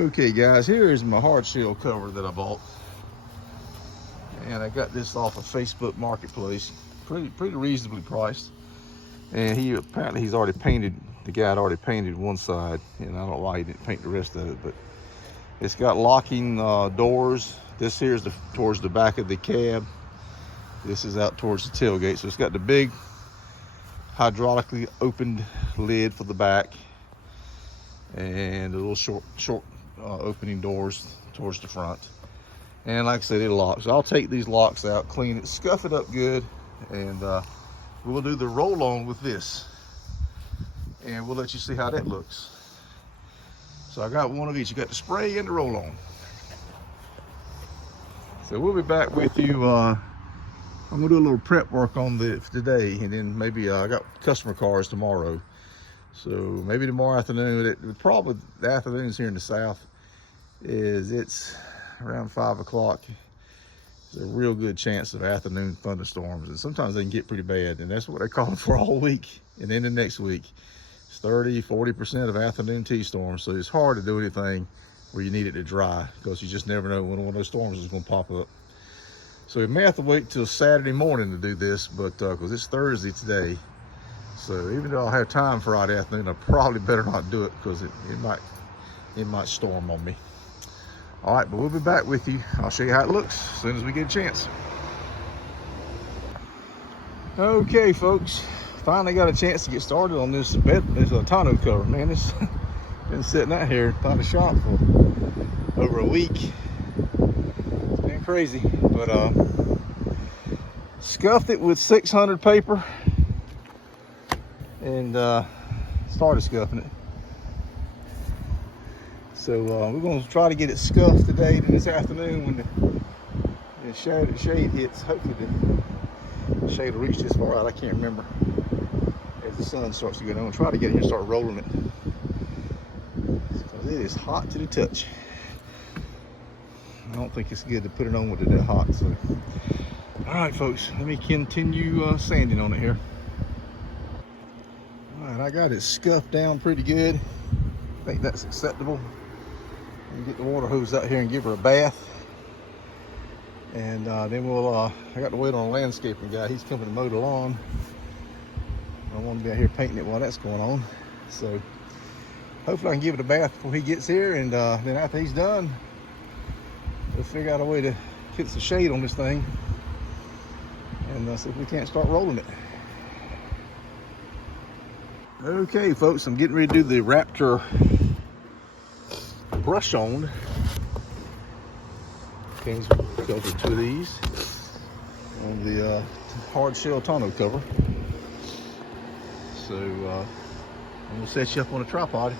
Okay guys, here is my hard shell cover that I bought. And I got this off of Facebook Marketplace. Pretty reasonably priced. And apparently he's already painted, the guy had already painted one side, and I don't know why he didn't paint the rest of it, but it's got locking doors. This here is towards the back of the cab. This is out towards the tailgate. So it's got the big hydraulically opened lid for the back, and the little short opening doors towards the front. And like I said, it locks. So I'll take these locks out, clean it, scuff it up good, and we'll do the roll-on with this, and we'll let you see how that looks. So I got one of each. You got the spray and the roll-on. So we'll be back with you. I'm gonna do a little prep work on this today, and then maybe I got customer cars tomorrow. So maybe tomorrow afternoon. Probably the afternoons here in the south it's around 5 o'clock. There's a real good chance of afternoon thunderstorms, and sometimes they can get pretty bad, and that's what they're calling for all week. And then the next week, it's 30–40% of afternoon T-storms. So it's hard to do anything where you need it to dry, because you just never know when one of those storms is going to pop up. So we may have to wait till Saturday morning to do this, but because it's Thursday today, so even though I'll have time Friday afternoon, I probably better not do it, because it might storm on me. All right, but we'll be back with you. I'll show you how it looks as soon as we get a chance. Okay, folks, finally got a chance to get started on this tonneau cover. Man, it's been sitting out here by the shop for over a week. It's been crazy, but scuffed it with 600 paper and started scuffing it. So we're going to try to get it scuffed today, this afternoon, when the shade hits. Hopefully the shade will reach this far out. I can't remember. As the sun starts to go down, I'm going to try to get in here and start rolling it, because it is hot to the touch. I don't think it's good to put it on with it that hot. So, all right, folks, let me continue sanding on it here. All right, I got it scuffed down pretty good. I think that's acceptable. Get the water hose out here and give her a bath, and then we'll I got to wait on a landscaping guy. He's coming to mow the lawn. I don't want to be out here painting it while that's going on, so hopefully I can give it a bath before he gets here, and then after he's done, we'll figure out a way to get some shade on this thing, and see if we can't start rolling it. Okay, folks, I'm getting ready to do the Raptor brush on. King's covered 2 of these on the hard shell tonneau cover. So I'm gonna set you up on a tripod.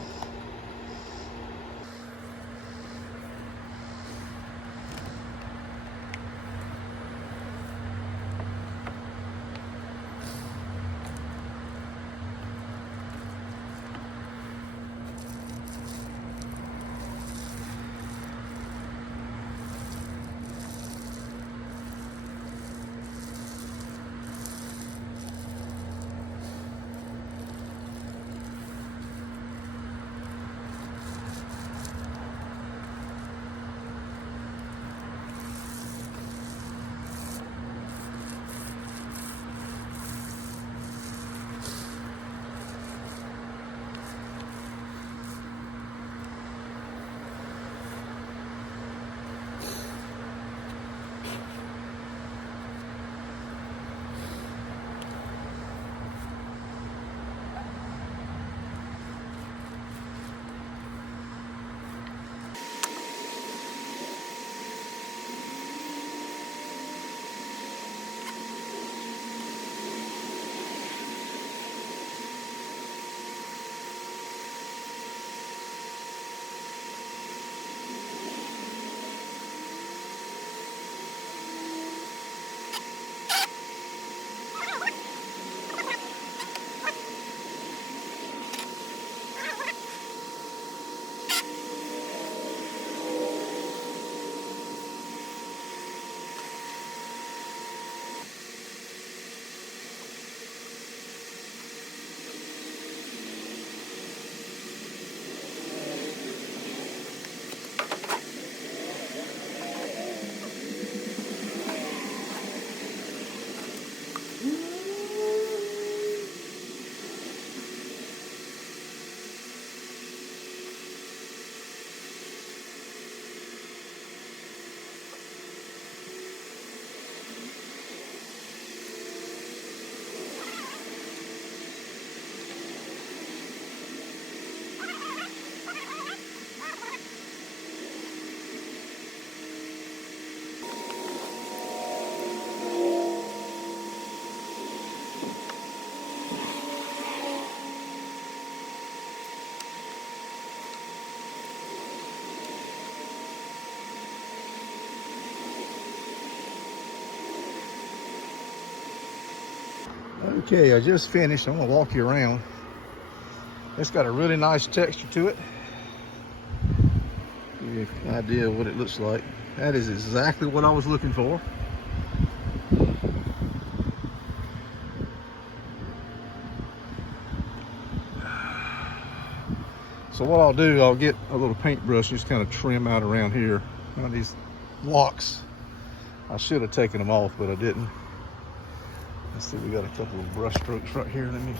Okay, I just finished. I'm gonna walk you around. It's got a really nice texture to it. Give you an idea of what it looks like. That is exactly what I was looking for. So what I'll do, I'll get a little paintbrush and just kind of trim out around here on these locks. I should have taken them off, but I didn't. Let's see, we got a couple of brush strokes right here. Let me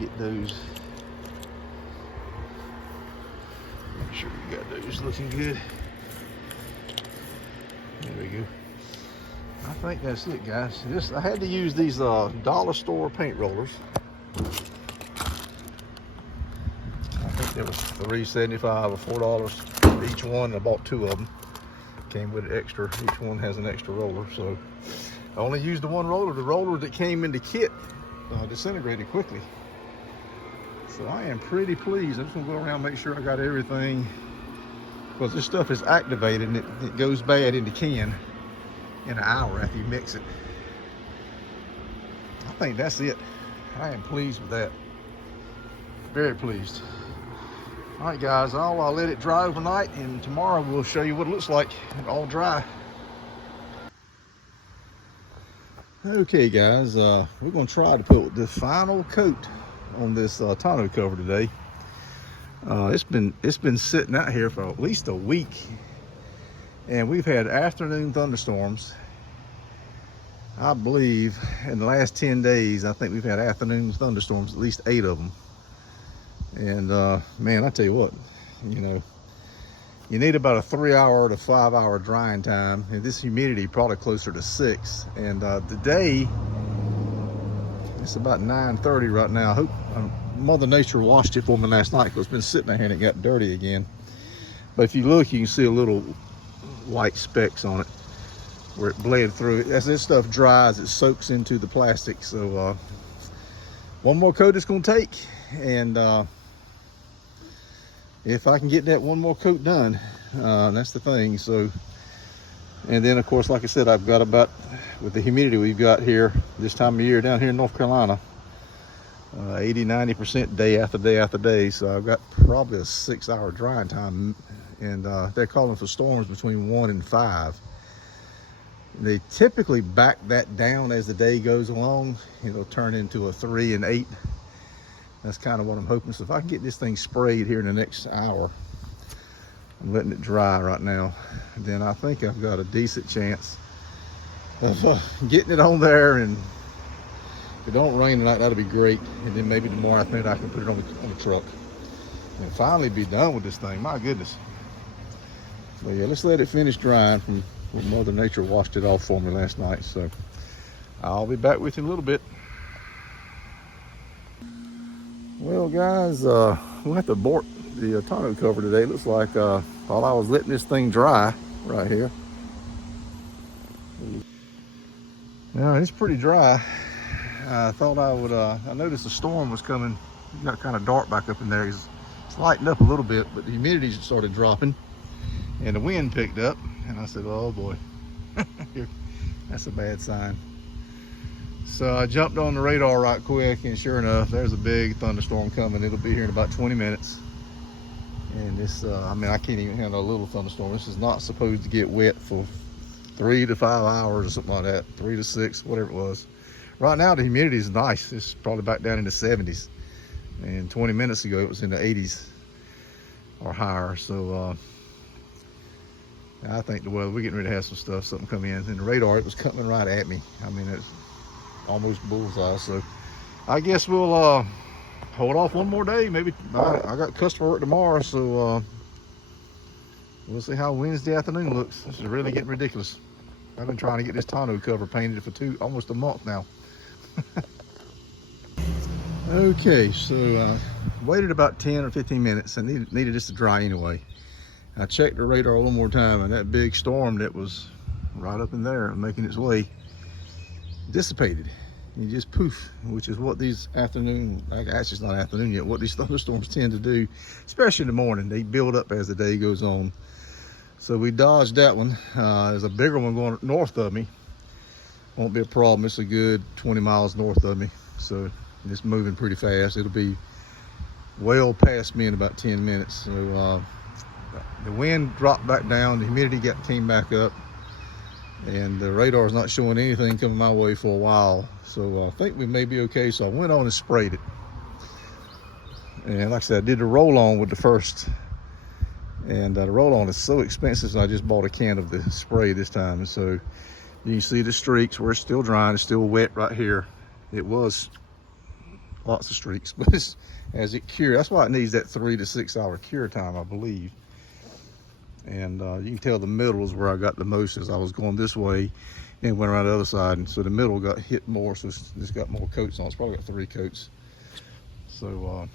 get those. Make sure we got those looking good. There we go. I think that's it, guys. I had to use these dollar store paint rollers. I think there was $3.75 or $4 for each one. I bought 2 of them. Came with an extra. Each one has an extra roller. So I only used the one roller. The roller that came in the kit disintegrated quickly. So I am pretty pleased. I'm just gonna go around and make sure I got everything, because this stuff is activated and it goes bad in the can in an hour after you mix it. I think that's it. I am pleased with that. Very pleased. All right, guys, I'll let it dry overnight, and tomorrow we'll show you what it looks like all dry. Okay, guys, we're gonna try to put the final coat on this tonneau cover today. It's been sitting out here for at least a week, and we've had afternoon thunderstorms. I believe in the last 10 days, I think we've had afternoon thunderstorms, at least 8 of them. And man, I tell you what, you need about a 3-hour to 5-hour drying time, and this humidity probably closer to 6. And today it's about 9:30 right now. I hope Mother Nature washed it for me last night, because it's been sitting there and it got dirty again. But if you look, you can see a little white specks on it where it bled through. As this stuff dries, it soaks into the plastic. So one more coat it's going to take, and if I can get that one more coat done, that's the thing. So, and then of course, like I said, I've got about, with the humidity we've got here this time of year down here in North Carolina, 80-90% day after day after day. So I've got probably a 6-hour drying time, and they're calling for storms between 1 and 5. They typically back that down as the day goes along. It'll turn into a 3 and 8. That's kind of what I'm hoping. So if I can get this thing sprayed here in the next hour, I'm letting it dry right now, then I think I've got a decent chance of getting it on there. And if it don't rain tonight, that'll be great. And then maybe tomorrow afternoon I can put it on the truck and finally be done with this thing. My goodness. But yeah, let's let it finish drying from when Mother Nature washed it off for me last night. So I'll be back with you in a little bit. Well, guys, we'll have to abort the tonneau cover today. It looks like while I was letting this thing dry right here. Now it's pretty dry. I thought I would, I noticed the storm was coming. It got kind of dark back up in there. It's lightened up a little bit, but the humidity started dropping and the wind picked up. And I said, oh boy, that's a bad sign. So I jumped on the radar right quick, and sure enough, there's a big thunderstorm coming. It'll be here in about 20 minutes. And this, I mean, I can't even handle a little thunderstorm. This is not supposed to get wet for 3 to 5 hours or something like that, 3 to 6, whatever it was. Right now, the humidity is nice. It's probably back down in the 70s. And 20 minutes ago, it was in the 80s or higher. So I think the weather, we're getting ready to have something come in. And the radar, it was coming right at me. I mean, it's almost bullseye. So I guess we'll hold off one more day. Maybe I got customer work tomorrow, so we'll see how Wednesday afternoon looks. This is really getting ridiculous. I've been trying to get this tonneau cover painted for almost a month now. Okay, so waited about 10 or 15 minutes. I needed this to dry anyway. I checked the radar one more time, and that big storm that was right up in there making its way dissipated. You just poof, which is what these actually it's not afternoon yet, what these thunderstorms tend to do, especially in the morning. They build up as the day goes on. So we dodged that one. There's a bigger one going north of me won't be a problem. It's a good 20 miles north of me, so it's moving pretty fast. It'll be well past me in about 10 minutes. So the wind dropped back down, the humidity came back up, and the radar is not showing anything coming my way for a while. So I think we may be okay. So I went on and sprayed it. And like I said, I did the roll-on with the first. And the roll-on is so expensive, so I just bought a can of the spray this time. And so you can see the streaks where it's still drying. It's still wet right here. It was lots of streaks, but as it cures, that's why it needs that 3 to 6 hour cure time, I believe. And you can tell the middle is where I got the most as I was going this way and went around the other side. And so the middle got hit more, so it's got more coats on. It's probably got 3 coats. So,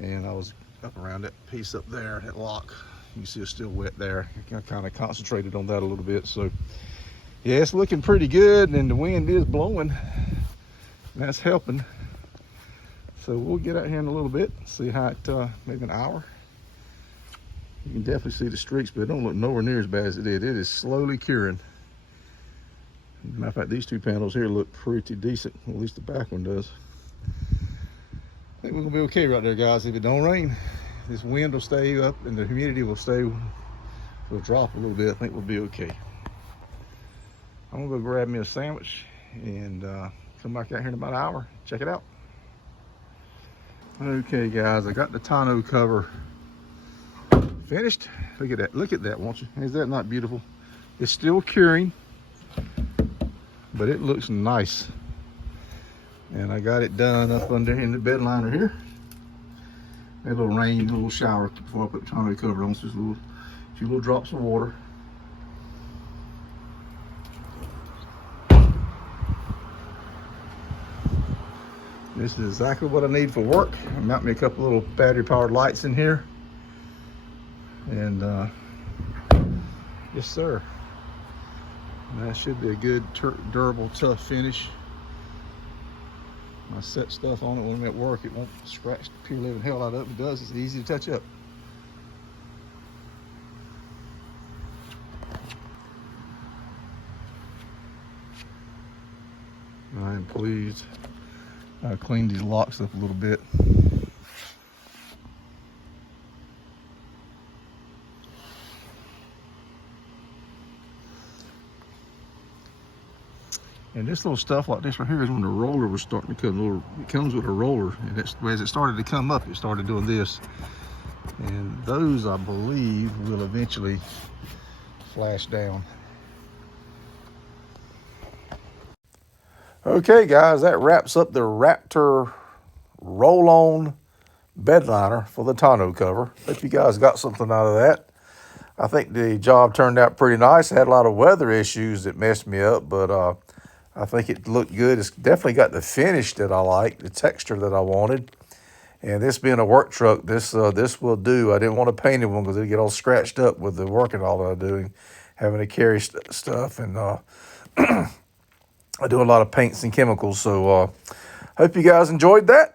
and I was up around that piece up there, that lock. You can see it's still wet there. I kind of concentrated on that a little bit. So yeah, it's looking pretty good, and the wind is blowing. That's helping. So we'll get out here in a little bit, see how it, maybe an hour. You can definitely see the streaks, but it don't look nowhere near as bad as it did. It is slowly curing. Matter of fact, these 2 panels here look pretty decent. At least the back one does. I think we're gonna be okay right there, guys. If it don't rain, this wind will stay up and the humidity will drop a little bit. I think we'll be okay. I'm gonna go grab me a sandwich and come back out here in about an hour. Check it out. Okay, guys, I got the tonneau cover finished. Look at that. Look at that, won't you? Is that not beautiful? It's still curing, but it looks nice. And I got it done up under in the bed liner here. A little rain, a little shower before I put the tonneau cover on. So just a few little drops of water. This is exactly what I need for work. I mount me a couple little battery powered lights in here. And yes sir. And that should be a good, durable, tough finish. I set stuff on it when I'm at work, it won't scratch the pure living hell out of it. If it does, it's easy to touch up. I am pleased. I cleaned these locks up a little bit. And this little stuff like this right here is when the roller was starting to come. It comes with a roller, and as it started to come up, it started doing this. And those, I believe, will eventually flash down. Okay, guys, that wraps up the Raptor roll-on bed liner for the tonneau cover. Hope you guys got something out of that. I think the job turned out pretty nice. I had a lot of weather issues that messed me up, but I think it looked good. It's definitely got the finish that I like, the texture that I wanted. And this being a work truck, this will do. I didn't want to paint it one because it'd get all scratched up with the work and all that I'm doing, having to carry stuff. And I do a lot of paints and chemicals. So hope you guys enjoyed that.